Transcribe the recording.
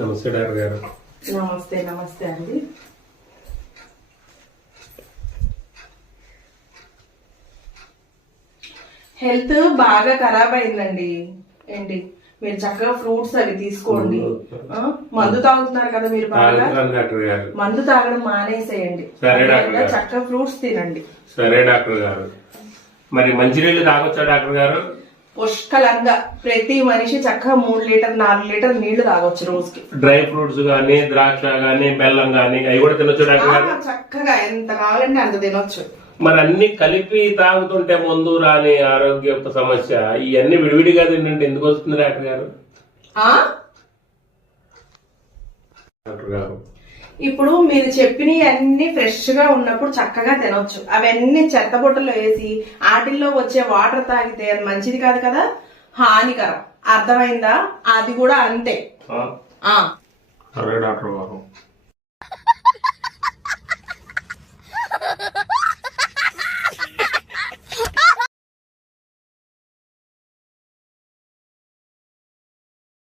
నమస్తే డాక్టర్ గారు. నమస్తే నమస్తే అండి. హెల్త్ బాగా ఖరాబ్ అయిందండి. ఏంటి మీరు చక్కగా ఫ్రూట్స్ అవి తీసుకోండి. మందు తాగుతున్నారు కదా మీరు, బాగా మందు తాగడం మానేసేయండి. చక్కగా ఫ్రూట్స్ తినండి. సరే డాక్టర్ గారు. మరి మంచినీళ్ళు తాగొచ్చా డాక్టర్ గారు? పుష్కలంగా ప్రతి మనిషి చక్కగా 3 లీటర్ 4 లీటర్ నీళ్లు తాగొచ్చు రోజుకి. డ్రై ఫ్రూట్స్ గానీ, ద్రాక్ష గానీ, బెల్లం గానీ అవి కూడా తినొచ్చు డాక్టర్ గారు? చక్కగా ఎంత కావాలంటే అంత తినొచ్చు. మరి అన్ని కలిపి తాగుతుంటే ముందు రాని ఆరోగ్య సమస్య ఇవన్నీ విడివిడిగా తింటే ఎందుకు వస్తుంది డాక్టర్ గారు? డాక్టర్ గారు, ఇప్పుడు మీరు చెప్పినవి అన్ని ఫ్రెష్ గా ఉన్నప్పుడు చక్కగా తినొచ్చు. అవన్నీ చెత్తబుట్టలో వేసి వాటిల్లో వచ్చే వాటర్ తాగితే అది మంచిది కాదు కదా, హానికరం. అర్థమైందా? అది కూడా అంతే. సరే డాక్టర్ గారు.